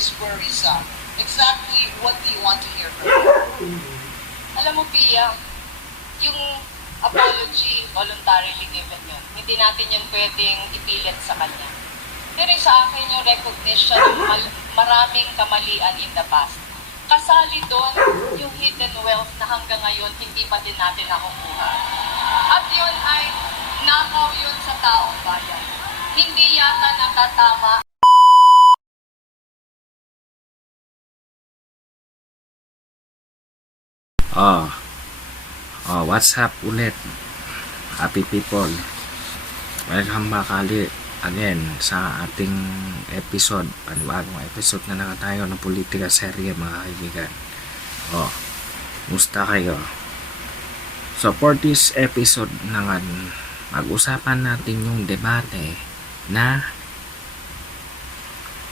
is worrisome. Exactly what do you want to hear from me? Alam mo, Pia, yung apology, voluntarily given yun. Hindi natin yun pwedeng ipilit sa kanya. Pero sa akin yung recognition ng maraming kamalian in the past. Kasali doon yung hidden wealth na hanggang ngayon hindi pa din natin nakukuha. At yun ay nakaw yun sa taong bayan. Hindi yata natatama. What's up ulit? Happy people. Welcome back again sa ating episode. Panibagong episode na naman tayo ng Politikaserye, mga kaibigan. Musta kayo? So for this episode naman, mag-usapan natin yung debate na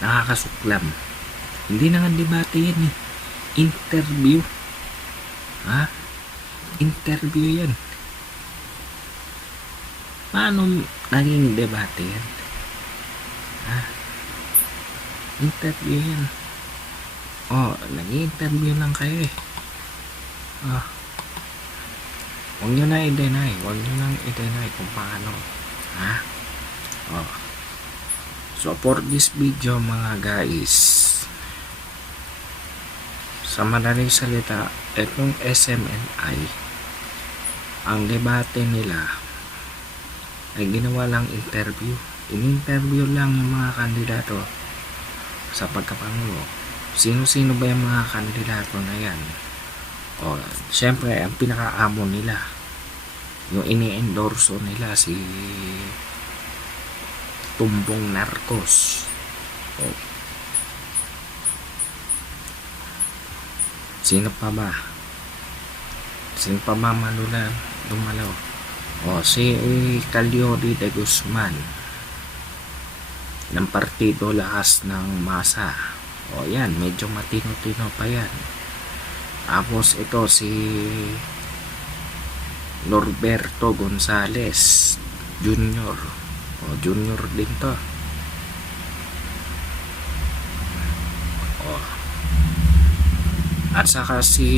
nakakasuklam. Hindi na nga debate yan eh. Interview. Interview yan. Paano naging debate yan? Interview yan. Nag-interview lang kayo eh. Huwag nyo na i-deny. Huwag nyo nang i-deny kung paano. So for this video mga guys, sa madaling salita, itong SMNI, ang debate nila ay ginawa lang interview. In-interview lang yung mga kandidato sa pagkapangulo. Sino-sino ba yung mga kandidato na yan? Siyempre, ang pinakaamo nila, yung ini-endorso nila, si Tumbong Narcos. Sino pa ba? Sino pa ba dumalaw? Si Caldero de Guzman ng Partido Lakas ng Masa. Yan, medyo matino-tino pa yan. Tapos ito si Norberto Gonzales Jr. Junior din to. At saka si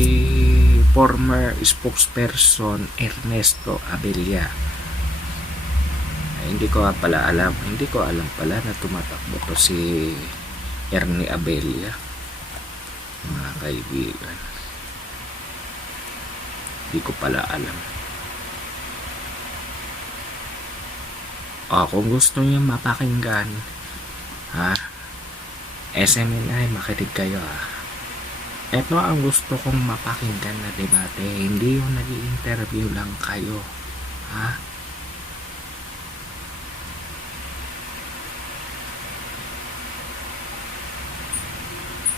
former spokesperson Ernesto Abella. Hindi ko alam pala na tumatakbo to si Ernie Abella, mga kaibigan. Hindi ko pala alam. Kung gusto niyo mapakinggan, SMNI, makinig kayo Ito ang gusto kong mapakinggan na debate. Hindi yung nag-i-interview lang kayo.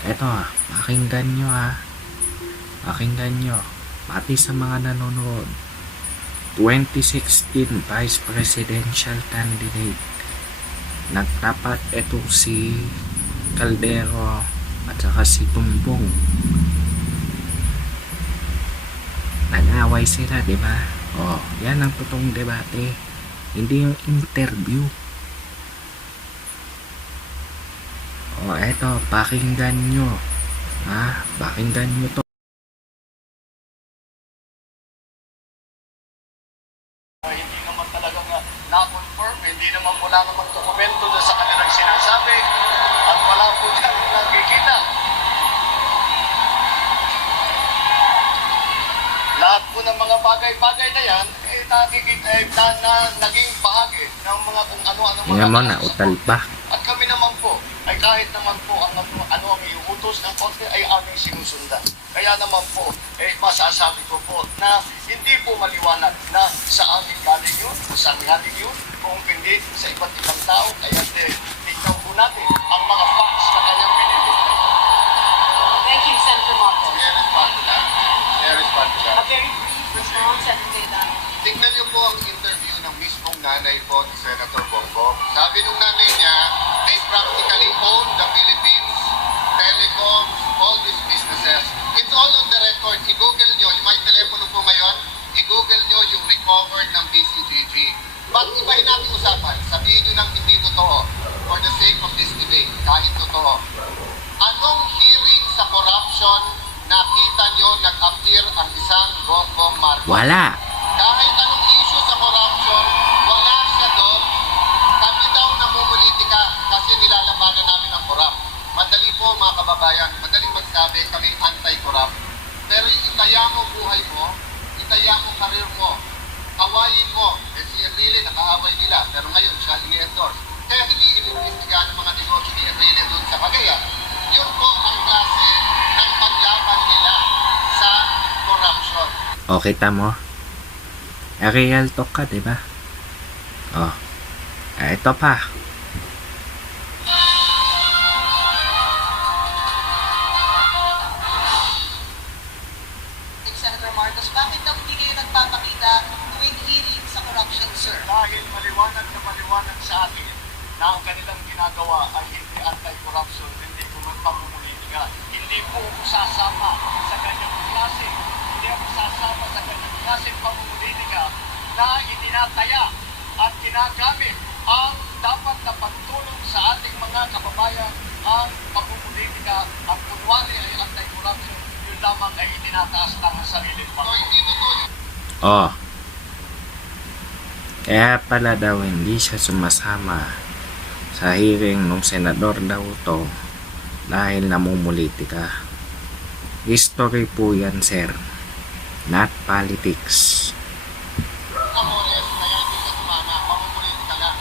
Ito pakinggan nyo Pakinggan nyo. Pati sa mga nanonood. 2016 Vice Presidential Candidate. Nagtapat ito si Caldero at saka si Tumbong. Nag-away sila, di ba? Yan ang totoong debate. Hindi yung interview. Eto, pakinggan nyo. Pakinggan nyo to. Hindi naman talaga na-confirm. Hindi naman wala namang dokumento na sa kanilang sinasabi. At wala po dyan nakikita. Lahat po ng mga bagay-bagay na yan, nakikita naging bahagi ng mga kung ano-ano mga Yan na, utal pa. At kami naman po, ay kahit naman po ang ano ang iuutos ng konti ay aming sinusundan. Kaya naman po, masasabi ko po na hindi po maliwanag na sa amin galing yun, kung saan galing yun, kung hindi sa iba't ibang tao. Kaya tignan po natin ang mga facts na kanyang binibig. Thank you, Senator Martes. There is part to that. There is part to that. A very brief response, Senator Martes. Tignan niyo po ang interview ng mismong nanay po ni Senator Bongbong. Sabi nung nanay niya, they practically own the Philippines, telecoms, all these businesses. It's all on the record. I-google nyo, may telepono po ngayon, i-google nyo yung recovered ng PCGG. But ibahin natin usapan, sabihin nyo nang hindi totoo for the sake of this debate, kahit totoo. Ang corruption, nakita nyo nag-appear ang isang Bongbong Marcos? Wala. Kahit anong issue sa corruption, wala siya doon. Kami daw namumulitika kasi nilalabanan namin ang corrupt. Madali po mga kababayan, madaling magsabi kami anti-corrupt. Pero itaya mo buhay mo, itaya mo karir mo, awayin mo. Eh si Enrile, nakaaway nila, pero ngayon siya ini-endorse. Kaya hindi inimbestigahan ng mga negosyo ni Enrile doon sa Cagayan. Yun po ang klase ng paglaban nila sa corruption. O, kita mo? Real talk ka, diba? O. Ito pa. Senator Marcos, bakit daw hindi kayo nagpapakita tuwing hearing sa corruption, sir? Dahil maliwanag na maliwanag sa atin na ang kanilang ginagawa ay hindi anti-corruption, hindi po magpamumulitika. Hindi po ako sasama sa ganyang klase. Hindi ako sasama sa ganyang klase pamumulitika na itinataya at ginagamit ang dapat na pagtulong sa ating mga kababayan ang pamumulitika. Ang kunwari ay anti-corruption, yun lamang ay itinataas ng sarili pa. So, hindi totoo. O. Kaya pala daw hindi siya sumasama sa hearing ng senador daw to dahil namumulitika. History po yan, sir. Not politics. Amores, kaya hindi siya sumama. Mamumulitika lang.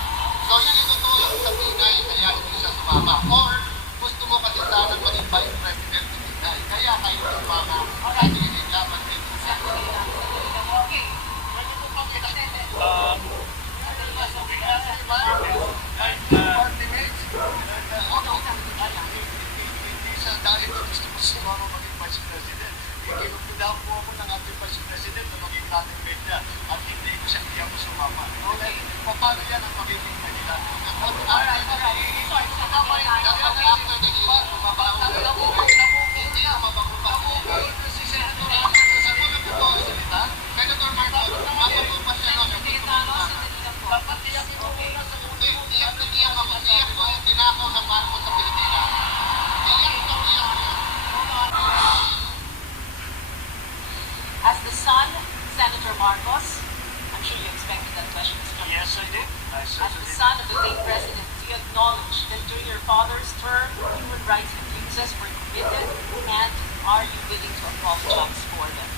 So, yun yung totoo sa Pinay, kaya hindi siya sumama. Or, gusto mo kasi sana maging vice president ng Pinay. Kaya kayo sumama. Kasi laban din po siya. Okay. Pwede po pang hindi siya dahil gusto ko sumama maging vice president. Kinukudahan po ako ng ating vice president na maging dating media at hindi ko siya hindi ako sumama. Okay, paano yan ang magiging Manila? Dapat tiyak mo muna sa una. Tiyak na tiyak ako. Tiyak ko yung tinakaw ng Marcos sa Pilipinas. Tiyak na tiyak niya. As the son, Senator Marcos, I'm sure you expected that question. Yes, I did. As the son of the late president, do you acknowledge that during your father's term, human rights abuses were committed, and are you willing to apologize for them?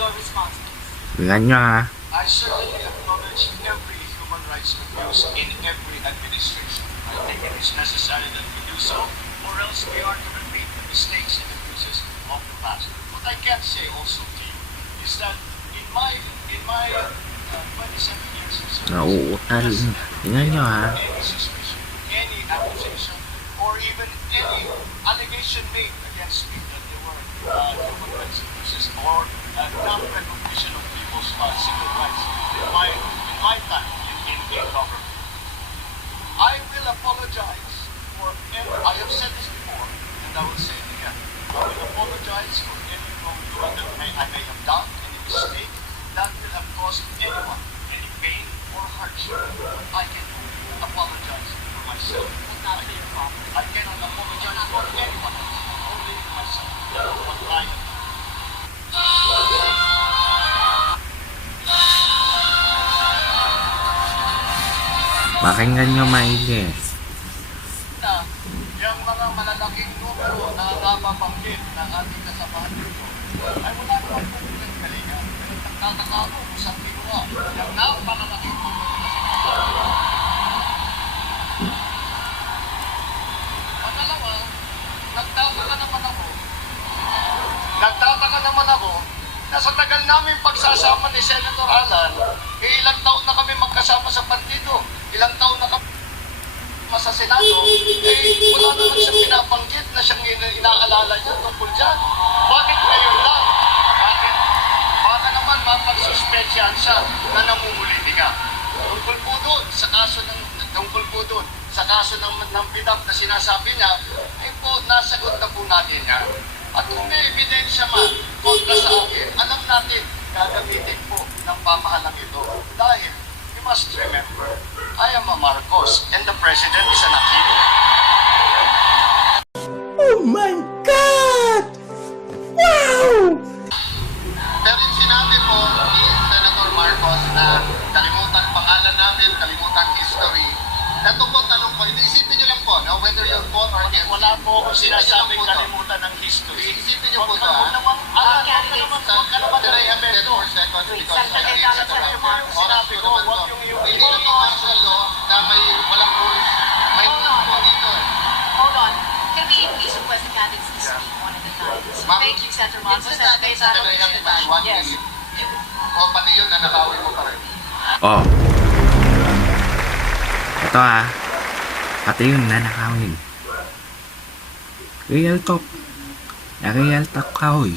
Your response, please. Tingnan nyo ha. I certainly acknowledge every human rights abuse in every administration. I think it is necessary that we do so, or else we are to repeat the mistakes and abuses of the past. What I can say also to you is that in my 27 years of service, Nauutal. Tingnan nyo ha. any suspicion, any accusation, or even any allegation made against me that there were human rights abuses or non-recognition of people's civil rights in my time in government. I will apologize for I have said this before, and I will say it again. I will apologize for any wrongdoing that I may have done, any mistake that will have caused anyone any pain or hardship. I can only apologize for myself. I cannot apologize for anyone else, only myself. But I Pakinggan nyo maigi. na yung mga malalaking numero na nababanggit ng ating kasamahan dito ay wala naman po ng kalinga. Pero nagtataka ko kung saan ginawa yung napakalaking numero na sinasabi. Pangalawa, nagtataka naman ako na sa tagal namin pagsasama ni Senator Alan, ilang taon na kami magkasama sa partido, ilang taon na kami sa Senado, wala naman siyang pinabanggit na siyang inaalala niya tungkol dyan. Bakit ngayon lang? Bakit? Baka naman mapagsuspetsyahan siya na namumulitika. Tungkol po doon sa kaso ng PIDAP na sinasabi niya, ay po, nasagot na po natin yan. At kung may ebidensya man kontra sa akin, alam natin, gagamitin po ng pamahalang ito. Dahil, you must remember, I am a Marcos and the President is an Aquino. Oh my God! whether you're for or against. Wala po akong sinasabing Isipin mo to. kalimutan ng history. Isipin niyo po ito, Huwag ha? naman, candidates. huwag ka naman Can I have i-invento. 10 more seconds Wait, because sandali, I need dapat to sabi interrupt. mo. Yung sinabi ko, Oras ko huwag naman yung to. Hindi ito martial law na may walang rules. May Hold rules on. po dito eh. Hold on. Can we please request the candidates to speak one at a time? Ma'am, Thank you, Senator Marcos. Can I have it as one Yes. minute? O pati yun, nanakawin mo pa rin. Oh. Ito pati yun nanakawin. Real talk. Na real talk ka, hoy.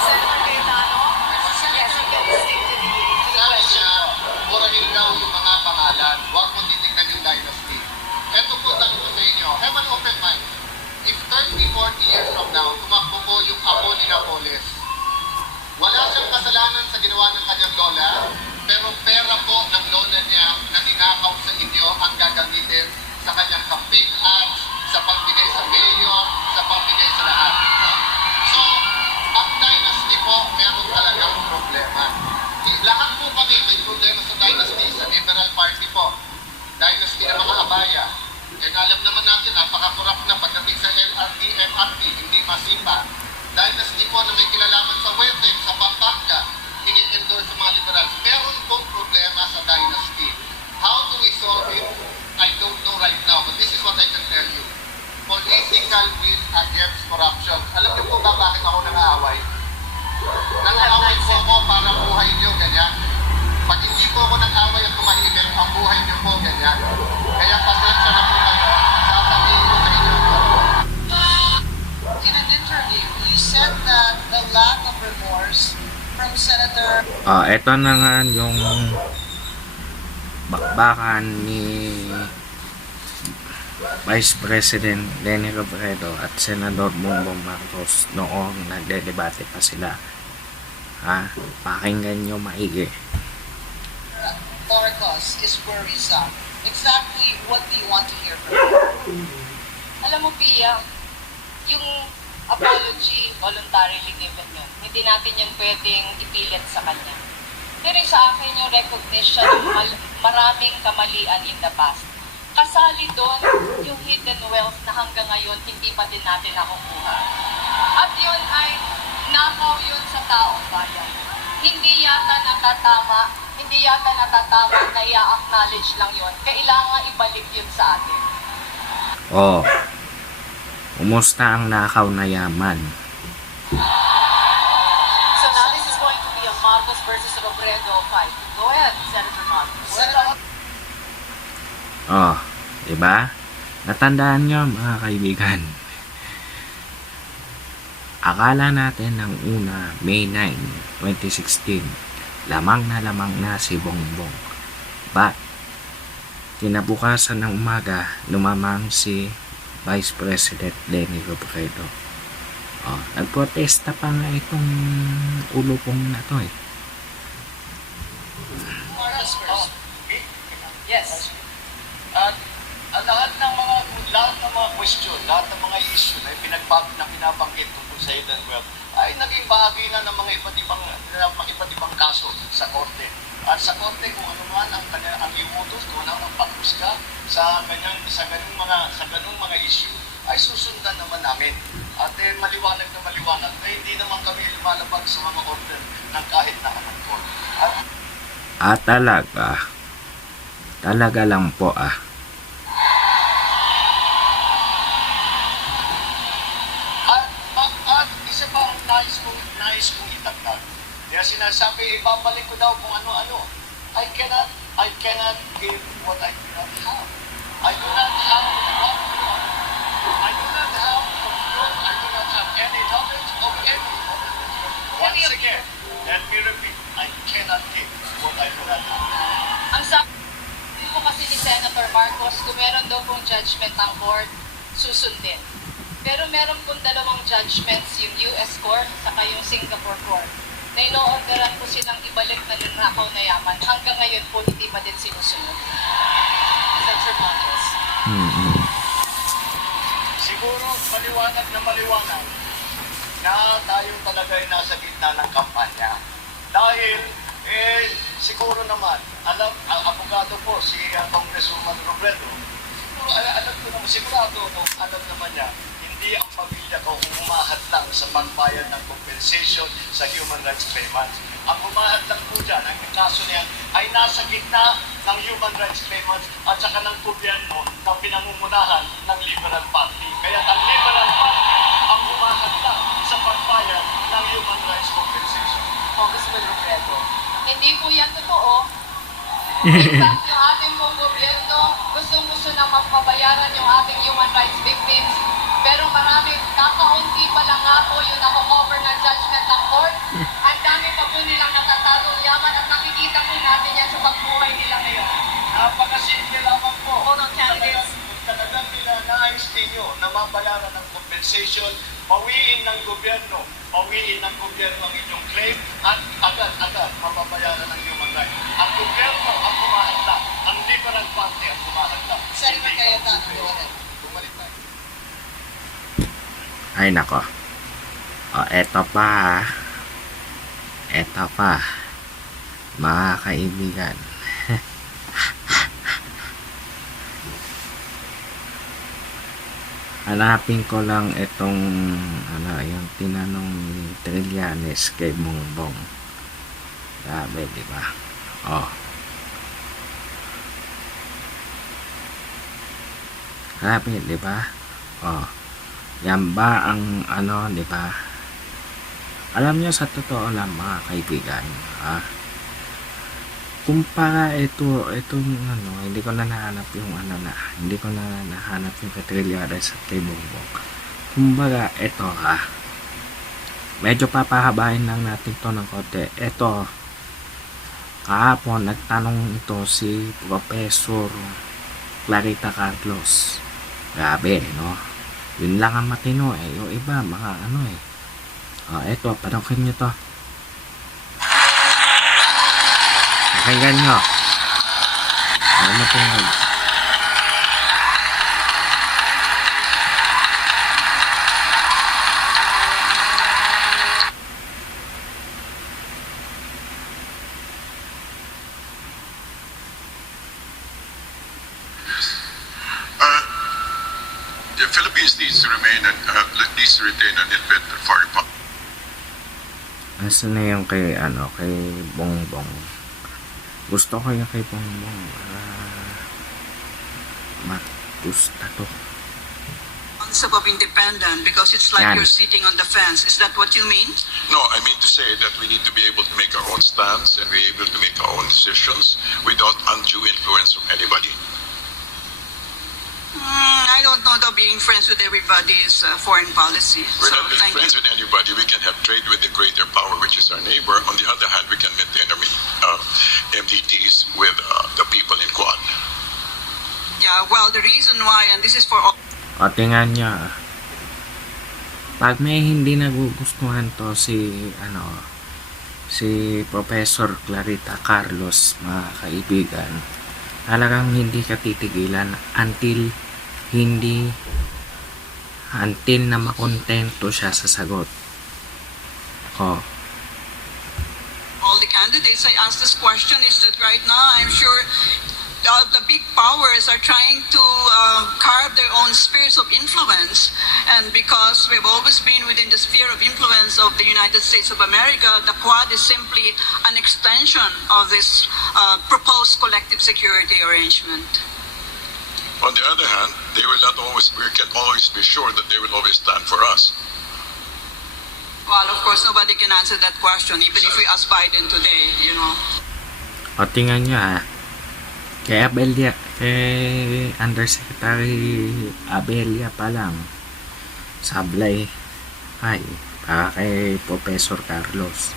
Senator Cayetano? Yes, you can stick to the Sabi question. niya, murahin daw yung mga pangalan. Huwag mo titignan yung dynasty. Ito po tanong ko sa inyo. Have an open mind. If 30, 40 years from now, tumakbo po yung apo ni Napoles, wala siyang kasalanan sa ginawa ng kanyang lola, pero pera po ng lola niya na ninakaw sa inyo ang gagamitin sa kanyang campaign ads, sa pagbigay sa mayor, sa pagbigay sa lahat. No? So, ang dynasty po, meron talagang problema. Lahat po kami may problema sa dynasty, sa Liberal Party po. Dynasty ng mga abaya. And alam naman natin, napaka-corrupt na pagdating sa LRT, MRT, hindi masipa. Dynasty po na may kilalaman sa Weteng, sa Pampanga, ini-endorse sa mga liberals. Meron pong problema sa dynasty. How do we solve it? I don't know right now, but this is what I can tell you. Political will against corruption. Alam niyo po ba bakit ako nang-aaway? Nang-aaway po ako para buhay niyo, ganyan. Pag hindi po ako nang-away at tumahimik, ang buhay niyo po, ganyan. Kaya pasensya na po kayo, sasabihin ko sa inyo. In an interview, you said that the lack of remorse from Senator Eto na nga yung bakbakan ni Vice President Leni Robredo at Senador Bongbong Marcos noong nagdedebate pa sila. Pakinggan nyo maigi. Marcos is worrisome. Exactly what do you want to hear from him? Alam mo, Pia, yung apology, voluntarily given yun. Hindi natin yun pwedeng ipilit sa kanya. Pero sa akin yung recognition ng maraming kamalian in the past. Kasali doon yung hidden wealth na hanggang ngayon hindi pa din natin nakukuha. At yun ay nakaw yun sa taong bayan. Hindi yata natatama na i-acknowledge lang yun. Kailangan ibalik yun sa atin. Kumusta ang nakaw na yaman? So now this is going to be a Marcos versus Robredo fight. Go ahead, Senator Marcos. Diba? Natandaan nyo, mga kaibigan. Akala natin ng una, May 9, 2016, lamang na si Bongbong. But, kinabukasan ng umaga, lumamang si Vice President Leni Robredo. Nagprotesta pa nga itong ulo kong na to Marcos first. Yes. At ang lahat ng mga question, lahat ng mga issue na pinabanggit tungkol sa hidden wealth ay naging bahagi na ng mga iba't ibang kaso sa korte. At sa korte, kung ano man ang iutos, kung ano ang paghusga sa ganung mga issue, ay susundan naman namin. At maliwanag na maliwanag, ay hindi naman kami lumalabag sa mga order ng kahit na anong court. At talaga lang po At isa pa ang nais kong itagdag. Kaya sinasabi, ibabalik ko daw kung ano-ano. I cannot give what I do not have. I do not have what I do not have control. I do not have any knowledge of any. Once again, let me repeat, I cannot give what I do not have. Ang sabi po kasi ni Senator Marcos, kung meron daw pong judgment ang court, susundin. Pero meron pong dalawang judgments, yung US Court saka yung Singapore Court, na ino-orderan po silang ibalik na ninakaw na yaman. Hanggang ngayon po, hindi pa din sinusunod. Senator Marcos. Siguro maliwanag na tayo talaga ay nasa gitna ng kampanya. Dahil, siguro naman, ang abogado po, si Congresswoman Robredo, alam ko naman, sigurado ko, alam naman niya, hindi ang pamilya ko humahad lang sa pagbayad ng compensation sa human rights payments. Ang humahad lang po dyan, ang kaso niyan, ay nasa gitna ng human rights payments at saka ng gobyerno na pinangungunahan ng Liberal Party. Kaya ang Liberal Party ang humahad lang sa pagbayad ng human rights compensation. Congressman Robredo. Hindi po yan totoo. In fact, yung ating pong gobyerno, gusto nang mapabayaran yung ating human rights victims. Pero marami, kakaunti pa lang nga po yung nako-cover ng judgment ng court. Ang dami pa po nilang natatalong yaman at nakikita po natin yan sa pagbuhay nila ngayon. Napakasimple lamang po. Hold on, candidates. Talagang ninanais ninyo na mabayaran ng compensation, bawiin ng gobyerno ang inyong claim at agad mababayaran ng human rights. Ang gobyerno ang humahad lang, ang Liberal Party ang humahad lang. Senator Cayetano, go ahead. Bumalik tayo. Ay nako. O, eto pa. Eto pa. Mga kaibigan. Hanapin ko lang itong yung tinanong ni Trillanes kay Bongbong. Grabe, di ba? Oh. Grabe, di ba? Oh. Yan ba ang di ba? Alam niyo, sa totoo lang mga kaibigan, kumpara itong hindi ko na nahanap yung hindi ko na nahanap yung Trillanes at kay Bongbong. Kumbaga, ito medyo papahabain lang natin to ng konti. Ito, kahapon nagtanong ito si Professor Clarita Carlos. Grabe, no? Yun lang ang matino yung iba, mga eto, panoorin nyo to. Pakinggan nyo. Ano po yun? The Philippines needs to retain a little bit of foreign policy. Asan na yung kay Bongbong? Gusto ko yung kay Bongbong. Gusto to. Concept of independent because it's like Yan. you're sitting on the fence. Is that what you mean? No, I mean to say that we need to be able to make our own stance and be able to make our own decisions without undue influence from anybody. I don't know that being friends with everybody is foreign policy. We're So not being thank friends you. with anybody. We can have trade with the greater power, which is our neighbor. On the other hand, we can maintain our MDTs with the people in Quad. Yeah, well, the reason why, and this is for all. O, tingnan nyo. Pag may hindi nagugustuhan to si Professor Clarita Carlos, mga kaibigan, talagang hindi ka titigilan until na makontento siya sa sagot. Oh. All the candidates I asked this question is that right now I'm sure the big powers are trying to carve their own spheres of influence, and because we've always been within the sphere of influence of the United States of America, the Quad is simply an extension of this proposed collective security arrangement. On the other hand, we can always be sure that they will always stand for us. Well, of course, nobody can answer that question, even if we ask Biden today, O, tingnan nyo kay Undersecretary Abelia pa lang, sablay, para kay Professor Carlos.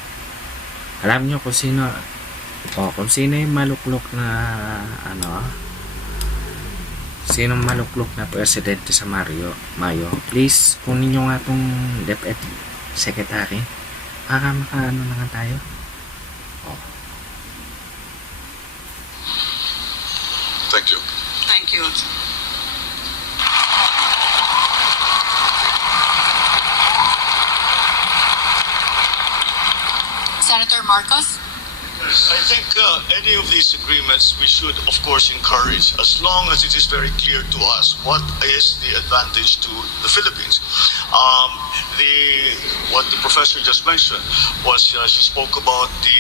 Alam nyo kung sino yung maluklok na sinong maluklok na presidente sa Mayo. Please, kunin nyo nga itong DepEd Secretary para makaano na nga tayo. Thank you. Thank you. Senator Marcos? I think any of these agreements we should, of course, encourage as long as it is very clear to us what is the advantage to the Philippines. What the professor just mentioned was she spoke about the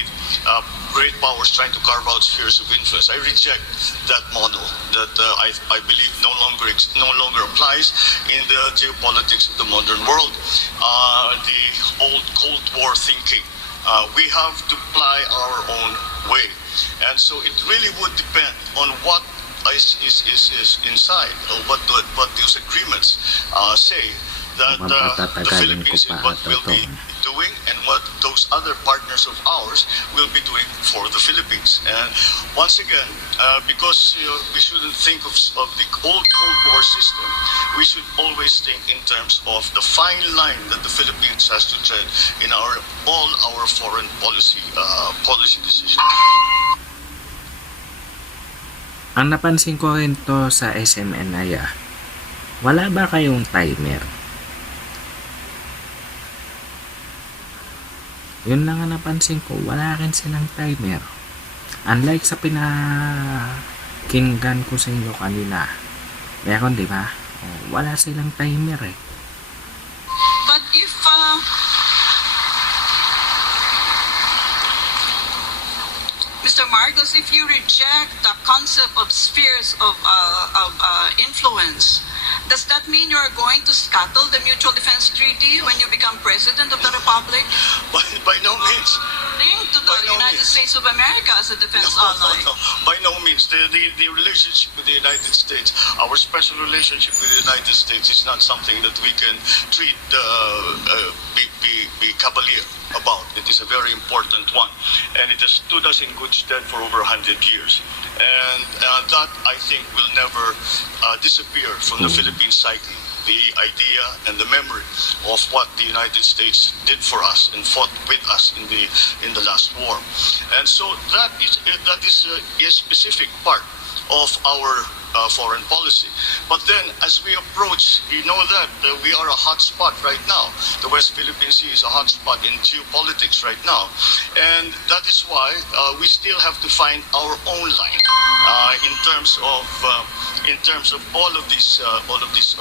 great powers trying to carve out spheres of influence. I reject that model that I believe no longer applies in the geopolitics of the modern world. The old Cold War thinking. We have to apply our own way. And so it really would depend on what is inside, or what those agreements say that the Philippines and what will be doing and what those other partners of ours will be doing for the Philippines. And once again, because we shouldn't think of the old Cold War system, we should always think in terms of the fine line that the Philippines has to tread in all our foreign policy decisions. Ang napansin ko rin to sa SMNI, wala ba kayong timer? Yun lang ang napansin ko, wala rin silang timer. Unlike sa pinakinggan ko sa inyo kanina, meron, di ba? Wala silang timer eh. But if Mr. Marcos, if you reject the concept of spheres of influence, does that mean you are going to scuttle the Mutual Defense Treaty when you become President of the Republic? By no means. Linked to the United States of America as a defense ally. No, by no means. The relationship with the United States, our special relationship with the United States is not something that we can treat, be cavalier about. It is a very important one. And it has stood us in good stead for over 100 years. And that, I think, will never disappear from the Philippine psyche. The idea and the memory of what the United States did for us and fought with us in the last war. And so that is a specific part of our foreign policy. But then, as we approach, you know that we are a hot spot right now. The West Philippine Sea is a hot spot in geopolitics right now. And that is why we still have to find our own line in terms of all of these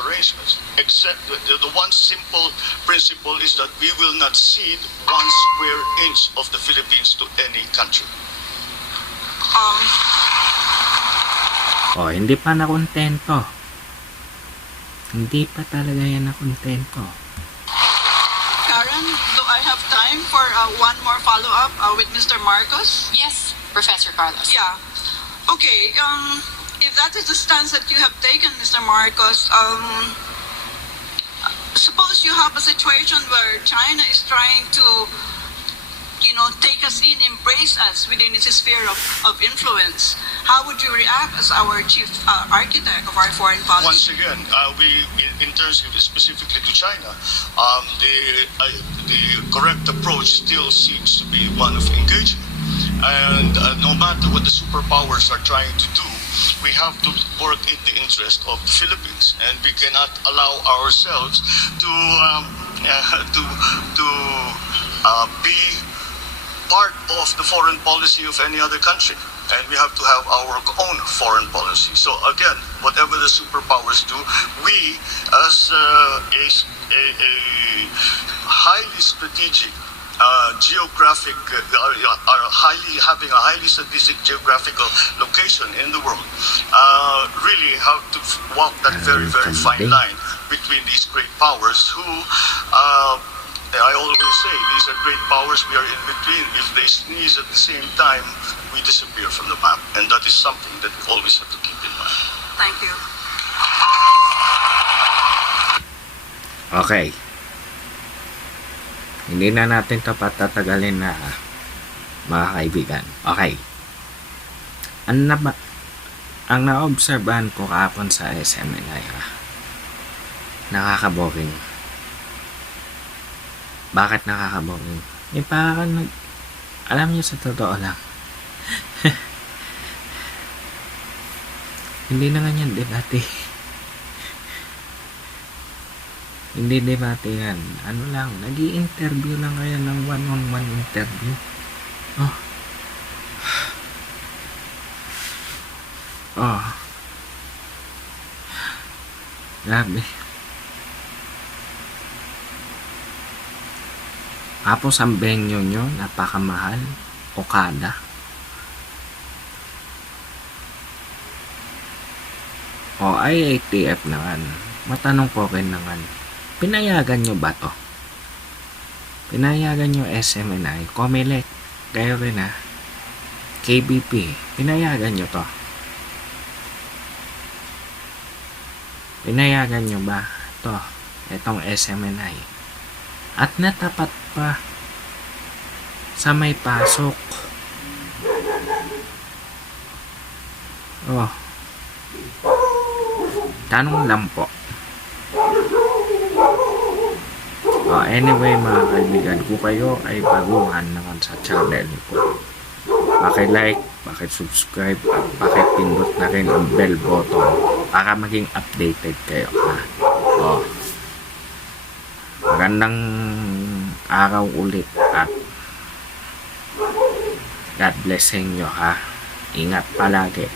arrangements. Except the one simple principle is that we will not cede 1 square inch of the Philippines to any country. Hindi pa nakontento. Hindi pa talaga yan nakontento. Karen, do I have time for one more follow-up with Mr. Marcos? Yes, Professor Carlos. Yeah. Okay, if that is the stance that you have taken, Mr. Marcos, suppose you have a situation where China is trying to, take us in, embrace us within its sphere of influence. How would you react as our chief architect of our foreign policy? Once again, we, in terms of specifically to China, the correct approach still seems to be one of engagement. And no matter what the superpowers are trying to do, we have to work in the interest of the Philippines, and we cannot allow ourselves to be part of the foreign policy of any other country. And we have to have our own foreign policy. So again, whatever the superpowers do, we as a highly strategic geographic, having a highly strategic geographical location in the world, really have to walk that very, very fine line between these great powers who, I always say, these are great powers, we are in between. If they sneeze at the same time, we disappear from the map. And that is something that we always have to keep in mind. Thank you. Okay. Hindi na natin ito patatagalin na mga kaibigan. Okay. Ang naobserbahan ko kahapon sa SMNI, nakakaboring. Bakit nakakaboring? Parang alam niyo, sa totoo lang. Hindi na nga yan debate. Hindi debate yan. Ano lang, nag-i-interview lang kayo ng one-on-one interview. Oh. Oh. Grabe. Tapos ang venue nyo, napakamahal. Okada. O IATF naman. Matanong ko rin naman. Pinayagan nyo ba to? Pinayagan nyo SMNI, COMELEC, kayo rin ha. KBP, pinayagan nyo to. Pinayagan nyo ba to? Itong SMNI. At natapat pa sa may pasok. Oh. Tanong lang po. Anyway mga kaibigan, kung kayo ay baguhan naman sa channel ko, paki-like, paki-subscribe at paki-pindot na rin ang bell button para maging updated kayo ha. Magandang araw ulit at God bless sa inyo ha. Ingat palagi.